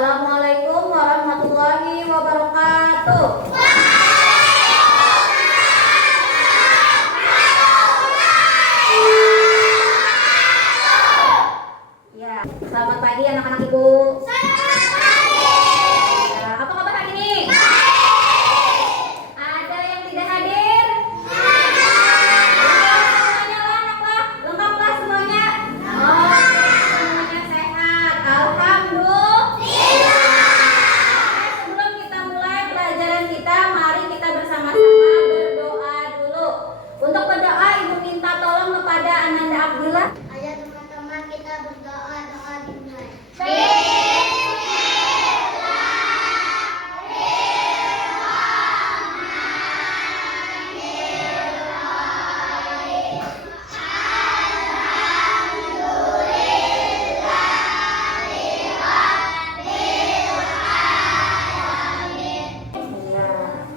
Assalamualaikum warahmatullahi wabarakatuh. Ya, selamat pagi anak-anak ibu. Selamat pagi. Ya, apa kabar hari ini? Ada yang tidak hadir? Semuanya lengkap lah semuanya. Semuanya sehat. Alhamdulillah. Sebelum kita mulai pelajaran kita, mari kita bersama-sama berdoa dulu. Untuk berdoa, ibu minta tolong kepada Ananda Abdillah. Ayo teman-teman kita berdoa, doa dimulai.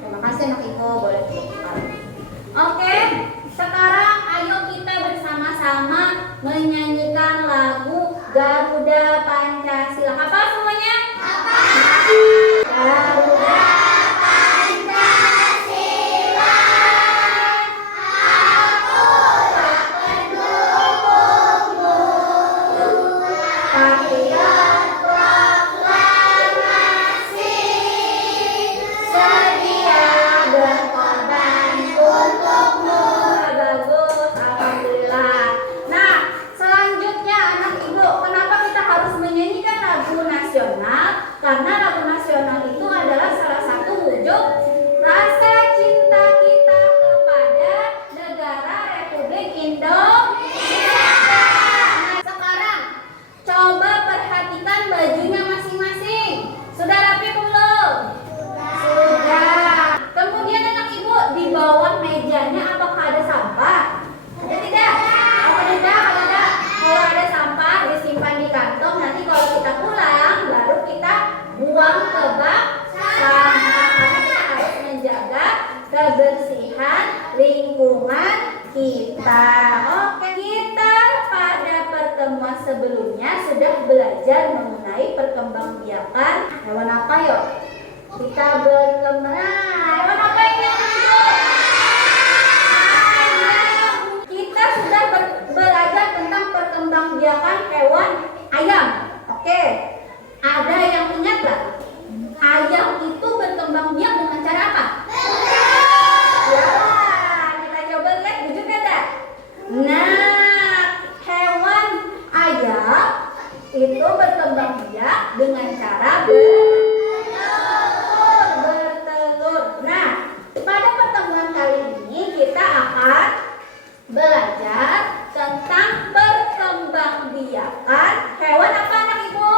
Terima kasih anak ibu, boleh dibuka. Oke, sekarang ayo kita bersama-sama menyanyikan lagu Garuda Pancasila. Apa semuanya? Garuda Pancasila, aku tak pendukungmu, patriot proklamasi, sedia berkorban untukmu. Bagus, alhamdulillah. Nah, selanjutnya anak ibu, kenapa kita harus menyanyikan lagu nasional? Karena lagu nasional itu adalah salah satu wujud rasa cinta kita kepada negara Republik Indonesia. Nah, sekarang coba perhatikan bajunya masing-masing. Sudah rapi belum? Sudah. Kemudian anak ibu, di bawah mejanya apakah ada sampah? Ada tidak? Apa tidak? Ada. Kalau ada sampah disimpan di kantong. Nanti kalau kita pulang baru kita buang ke bak sampah. Karena kita harus menjaga kebersihan lingkungan kita. Oke, kita pada pertemuan sebelumnya sudah belajar mengenai perkembangbiakan hewan apa yuk? Kita hewan apa ini? Kita sudah belajar tentang perkembangbiakan hewan ayam. Oke, ada yang ingat gak? Ayam itu berkembang biak dengan cara apa? Ya, kita coba lihat, wujud ada. Nah, hewan ayam itu berkembang biak dengan cara bertelur. Nah, pada pertemuan kali ini kita akan belajar tentang perkembangbiakan hewan apa anak ibu?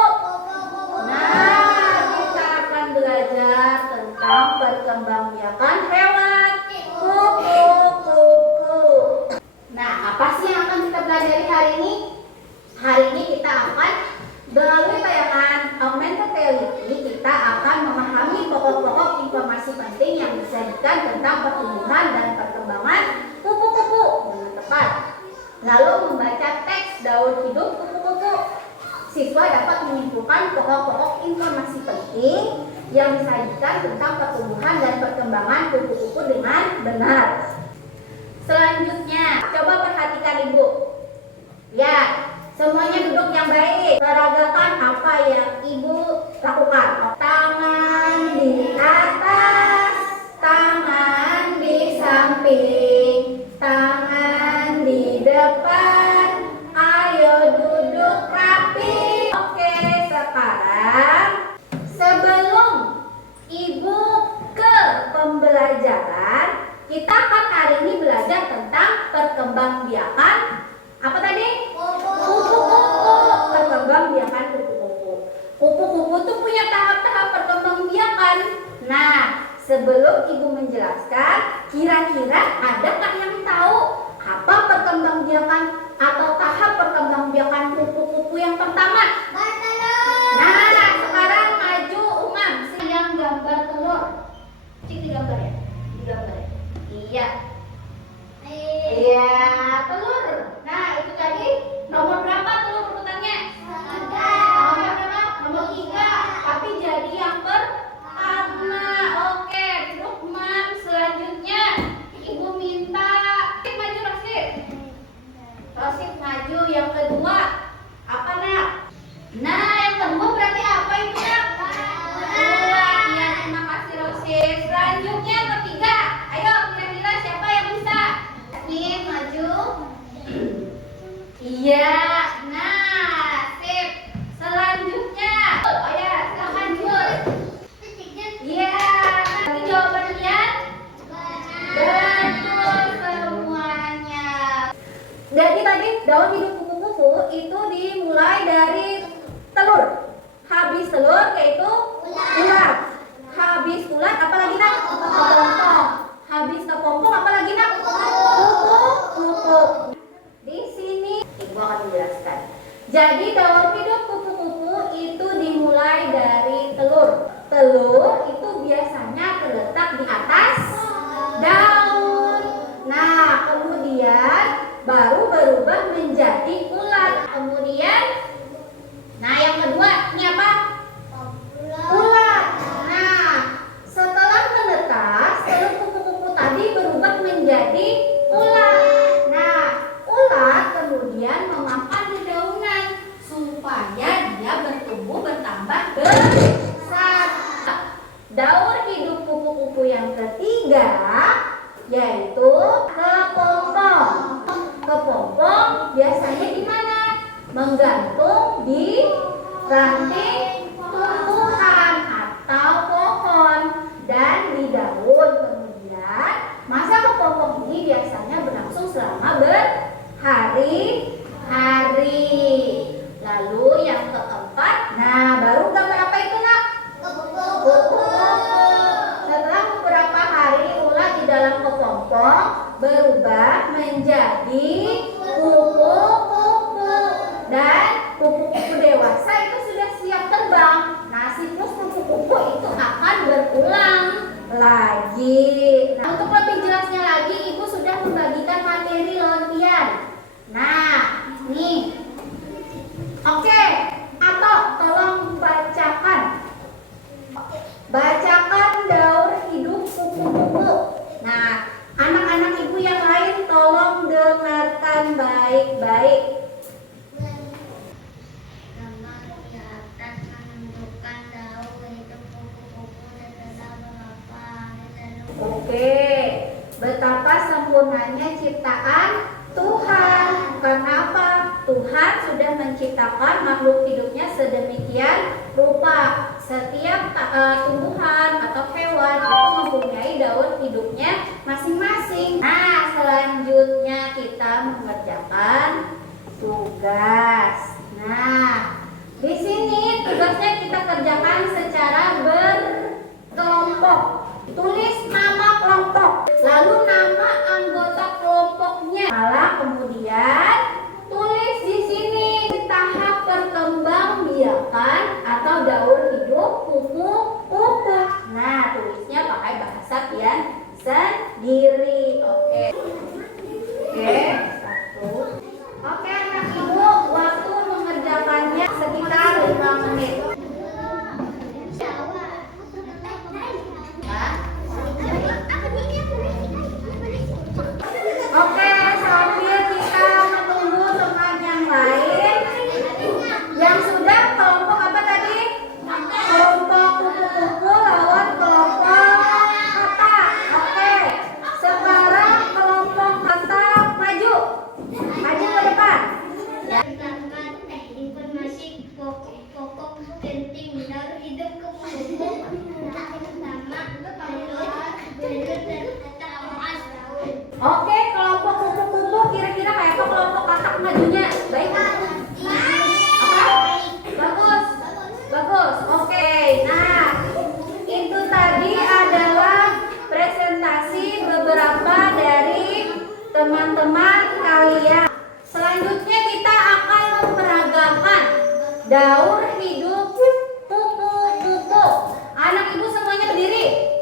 Nah, kita akan belajar tentang perkembangbiakan hewan kupu-kupu. Nah, apa sih yang akan kita pelajari hari ini? Hari ini kita akan melalui tayangan Augmented Reality, kita akan memahami pokok-pokok informasi penting yang disajikan tentang pertumbuhan dan perkembangan kupu-kupu dengan tepat. Lalu membaca teks daur hidup kupu-kupu. Siswa dapat menyimpulkan pokok-pokok informasi penting yang disajikan tentang pertumbuhan dan perkembangan kupu-kupu dengan benar. Selanjutnya, coba perhatikan ibu. Lihat, semuanya duduk yang baik. Peragakan apa yang ibu lakukan. Tangan di atas, tangan di samping, tangan di depan. Ayo duduk rapi. Oke, sekarang sebelum ibu ke pembelajaran, kita akan hari ini belajar tentang perkembangbiakan apa tadi? Kupu-kupu. Perkembangbiakan kupu-kupu. Kupu-kupu itu punya tahap-tahap perkembangbiakan. Nah, sebelum ibu menjelaskan, kira-kira adakah yang tahu apa perkembangbiakan atau tahap perkembangbiakan kupu-kupu yang pertama? Nah, sekarang maju Umam yang gambar telur. Cik digambar ya? Digambar ya? Iya. Iya, telur. Nah, itu tadi nomor berapa telur urutannya? Nomor berapa? Nomor 3. Tapi Iya. Nah, sip. Selanjutnya. Oh ya, silakan Jul. Iya. Nanti jawabannya betul semuanya. Jadi tadi daun hidup kupu-kupu itu dimulai dari telur. Habis telur yaitu ulat. Habis ulat apa lagi nak? Kepompong. Habis kepompong apa lagi nak? Kupu-kupu. Di sini Ibu akan menjelaskan. Jadi daur hidup kupu-kupu itu dimulai dari telur. Telur itu biasanya terletak di atas daun. Nah, kemudian baru berubah menjadi ulat. Kemudian, nah yang kedua ini apa? Ulat. Nah, setelah menetas, telur kupu-kupu tadi berubah menjadi ulat. Nah, ulat kemudian memakan dedaunan supaya dia bertumbuh bertambah besar. Daur hidup kupu-kupu yang ketiga yaitu kepompong. Kepompong biasanya di mana? Menggantung di ranting tumbuhan atau pohon dan di daun. Kemudian masa kepompong ini biasanya berlangsung selama berhari-hari. Lalu yang keempat, nah baru gambar apa itu nak? Kupu-kupu. Setelah beberapa hari ulat di dalam kepompong berubah menjadi kupu-kupu dan kupu-kupu dewasa itu sudah siap terbang. Nah, siklus kupu-kupu itu akan berulang lagi. Nah, untuk lebih jelasnya lagi, Ibu sudah membagikan materi lontian. Nah, nih. Oke, atau tolong bacakan. Bacakan daur hidup kupu-kupu. Nah, anak-anak Ibu yang lain tolong dengarkan baik-baik. Gambar di atas menunjukkan daur hidup kupu-kupu setelah beberapa hari lalu. Oke, betapa sempurnanya ciptaan Tuhan. Kenapa? Tuhan sudah menciptakan makhluk hidupnya sedemikian rupa. Setiap tumbuhan atau hewan itu mempunyai daur hidupnya masing-masing. Nah, selanjutnya kita mengerjakan tugas. Nah, di sini tugasnya kita kerjakan secara berkelompok. Tulis nama kelompok, lalu nama anggota kelompoknya. Malah kemudian tulis di sini tahap perkembangbiakan atau daur hidup kupu-kupu. Nah, tulisnya pakai bahasa Pian sendiri. Oke. Oke, satu. Oke, anak Ibu, waktu mengerjakannya sekitar 5 menit. Oke, sambil kita menunggu teman yang lain yang sudah kelompok apa tadi? Kelompok kupu-kupu lawan kelompok kata. Oke, sekarang kelompok kata maju ke depan. Tentang informasi pokok penting daur hidup kupu-kupu. Pertama, telur dan atas daun. Oke, kelompok kupu-kupu kira-kira kayak apa kelompok katak majunya? Baik. Apa? Bagus. Bagus. Oke. Nah, itu tadi adalah presentasi beberapa dari teman-teman kalian. Selanjutnya kita akan memperagakan daur hidup kupu-kupu. Anak Ibu semuanya berdiri.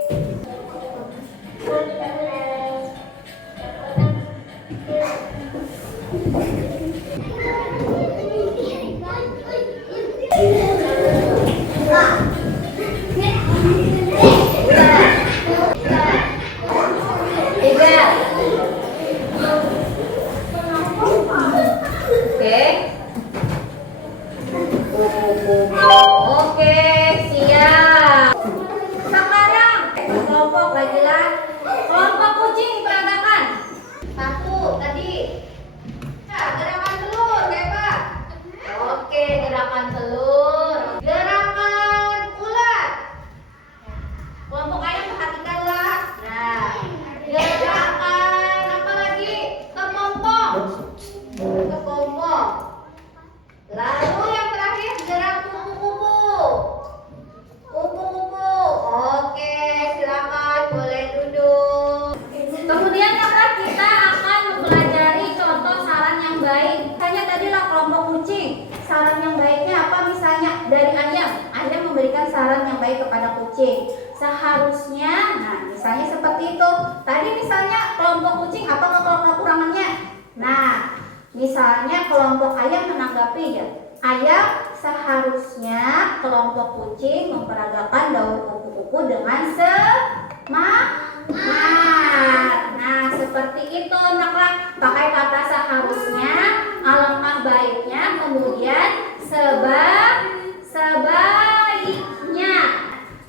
Oke, siap. Sekarang kelompok lagi-lagi. Kelompok kucing diperagakan. Satu tadi. Nah, gerakan telur. Oke, gerakan telur. Gerakan ular. Kelompok ayam perhatikanlah. Nah, gerakan apa lagi? Kepompong. Kepompong. Lalu yang terakhir gerak kupu-kupu. Kupu-kupu. Oke, silakan boleh duduk. Kemudian kita akan mempelajari contoh saran yang baik. Misalnya tadi lah kelompok kucing. Saran yang baiknya apa? Misalnya dari ayam. Ayam memberikan saran yang baik kepada kucing. Seharusnya, nah misalnya seperti itu. Tadi misalnya kelompok kucing apa kekurangannya? Nah, misalnya kelompok ayam menanggapi ya. Ayam seharusnya kelompok kucing memperagakan daun kupu-kupu dengan semangat. Nah, seperti itu naklah. Pakai kata seharusnya, alangkah baiknya, kemudian sebaiknya.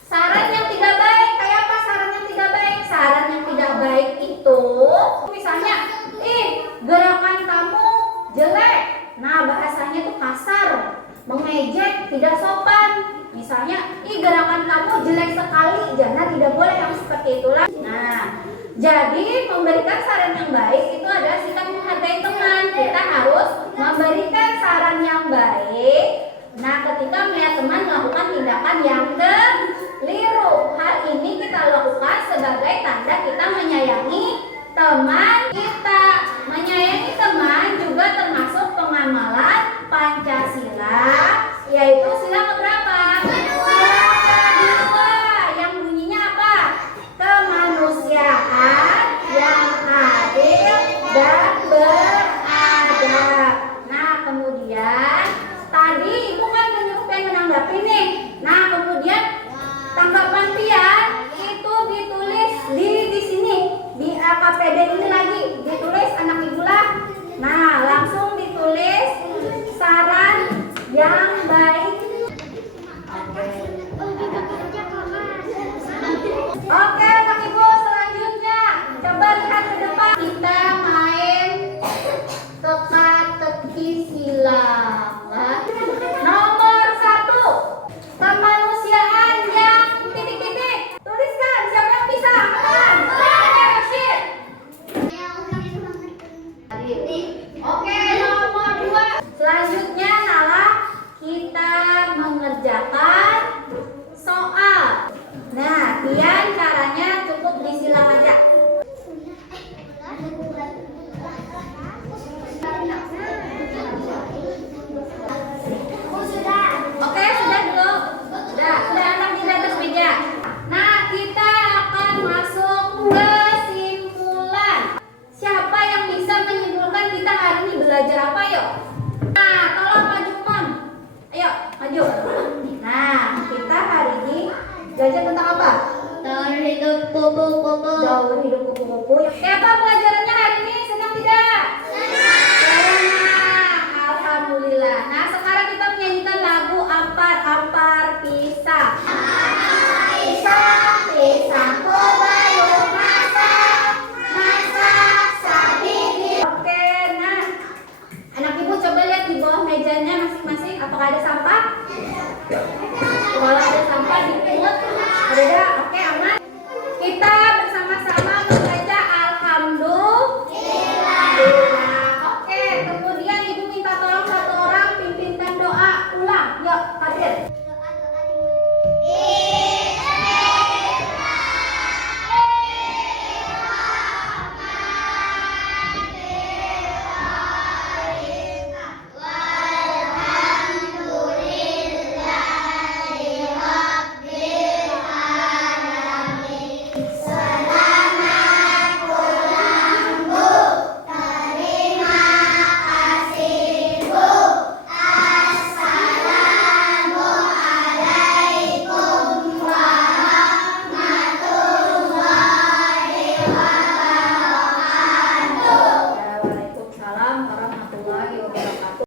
Saran yang tidak baik, kayak apa saran yang tidak baik? Saran yang tidak baik itu misalnya, gerakan kamu jelek. Nah, bahasanya itu kasar, mengejek, tidak sopan. Misalnya, gerakan kamu jelek sekali. Jangan, tidak boleh yang seperti itulah. Nah, jadi memberikan saran yang baik itu adalah sikap menghargai teman. Kita harus memberikan saran yang baik. Nah, ketika melihat teman melakukan tindakan yang keliru, hal ini kita lakukan sebagai tanda kita menyayangi teman kita. Menyayangi teman juga termasuk pengamalan Pancasila, yaitu sila keberapa? Sila kedua, yang bunyinya apa? Kemanusiaan yang adil dan beradab. Nah, kemudian tadi ibu kan menyuruh pengen menanggapi nih. Nah, kemudian tanggapan Pian itu ditulis di sini di KPD ini lagi ditulis anak ibu lah. Nah, langsung ditulis saran yang baik. Oke, anak ibu, selanjutnya coba lihat ke depan. Kita main teka-teki silang. Nomor 1, kemanusiaan yang titik-titik. Tuliskan, siapa yang bisa? Oke, nomor 2. Selanjutnya adalah kita mengerjakan soal. Nah, Pian caranya cukup disilang aja. Oke, sudah dulu. Sudah anak di atas meja. Nah, kita akan masuk kesimpulan. Siapa yang bisa menyimpulkan kita hari ini belajar apa, yuk? Nah, tolong maju, Mam. Ayo, maju. Nah, kita hari ini belajar tentang apa? Daur hidup kupu-kupu. Daur hidup kupu-kupu. Kayak apa pelajarannya hari ini?